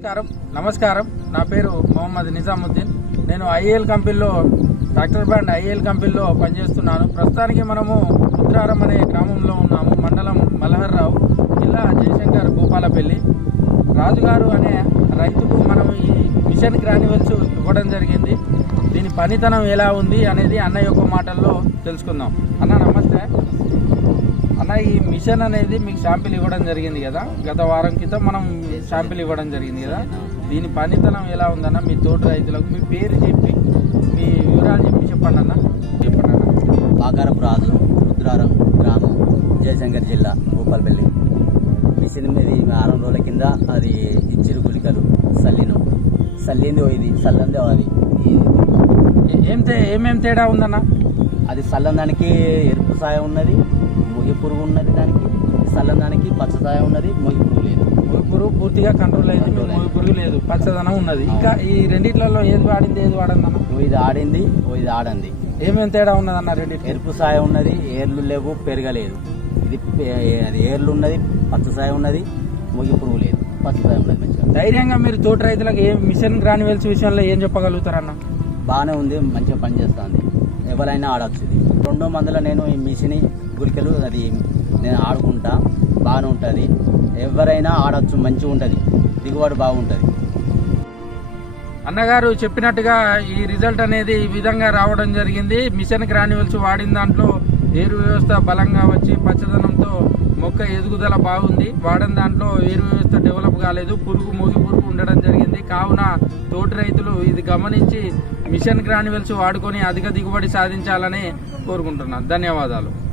నమస్కారం. నమస్కారం. నా పేరు మొహమ్మద్ నిజాముద్దీన్. నేను ఐఏఎల్ కంపెనీలో డాక్టర్ బ్రాండ్ ఐఏఎల్ కంపెనీలో పనిచేస్తున్నాను. ప్రస్తుతానికి మనము రుద్రారం అనే గ్రామంలో ఉన్నాము. మండలం మలహర్రావు జిల్లా జయశంకర్ భూపాలపల్లి రాజుగారు అనే రైతుకు మనం ఈ మిషన్ గ్రాన్యువల్స్ ఇవ్వడం జరిగింది. దీని పనితనం ఎలా ఉంది అనేది అన్న యొక్క మాటల్లో తెలుసుకుందాం. అన్న నమస్తే. అన్న ఈ మిషన్ అనేది మీకు శాంపిల్ ఇవ్వడం జరిగింది కదా? గత వారం క్రితం మనం శాంపిల్ ఇవ్వడం జరిగింది కదా? దీని పనితనం ఎలా ఉందన్న మీ తోటి రైతులకు మీ పేరు చెప్పి మీ వివరాలు చెప్పి చెప్పండి అన్న. చెప్పండి అన్న. పాకారపు రాజు రుద్రారం గ్రామం జయశంకర్ జిల్లా భూపాలపల్లి. మిషన్ మీద వారం రోజుల కింద అది ఇచ్చిరు గులికలు సల్లినం. సల్లింది ఇది సల్లంది అది. ఏ- ఏమేం తేడా ఉందన్న? అది సల్లం దానికి ఎరుపు సాయం ఉన్నది పురుగు ఉన్నది దానికి సల్లం దానికి పచ్చ సాయం ఉన్నది ముగి పురుగు లేదు. పురుగు పూర్తిగా కంట్రోల్ అయింది అయింది. పురుగు లేదు పచ్చదనం ఉన్నది. ఇంకా ఈ రెండిట్లలో ఏది వాడింది ఏది వాడిందన్న? ఇది ఆడింది ఓ ఇది ఆడంది. ఏమేం తేడా ఉన్నదన్న రెండిట్లో? ఎరుపు సాయం ఉన్నది ఏర్లు లేవు పెరగలేదు. ఇది ఏర్లు ఉన్నది పచ్చ సాయం ఉన్నది ముగి పురుగు లేదు పచ్చ సాయం ఉన్నది మంచిగా. ధైర్యంగా మీరు తోటి రైతులకు ఏ మిషన్ గ్రాన్యువల్స్ విషయంలో ఏం చెప్పగలుగుతారన్న? బాగానే ఉంది మంచిగా పనిచేస్తుంది. ఎవరైనా ఆడవచ్చు ఇది. రెండో మందులో నేను ఈ మిషన్ గురికలు అది నేను ఆడుకుంటా బాగానే ఉంటుంది. ఎవరైనా ఆడవచ్చు మంచిగా ఉంటుంది. దిగుబడి బాగుంటుంది. అన్నగారు చెప్పినట్టుగా ఈ రిజల్ట్ అనేది ఈ విధంగా రావడం జరిగింది. మిషన్ గ్రాన్యువల్స్ వాడిన దాంట్లో ఏరు వ్యవస్థ బలంగా వచ్చి పచ్చదనంతో మొక్క ఎదుగుదల బాగుంది. వాడిన దాంట్లో ఏరు వ్యవస్థ డెవలప్ కాలేదు. పురుగు మోగి పురుగు ఉండడం జరిగింది. కావున తోటి రైతులు ఇది గమనించి మిషన్ గ్రాన్యువల్స్ వాడుకొని అధిక దిగుబడి సాధించాలని కోరుకుంటున్నాను. ధన్యవాదాలు.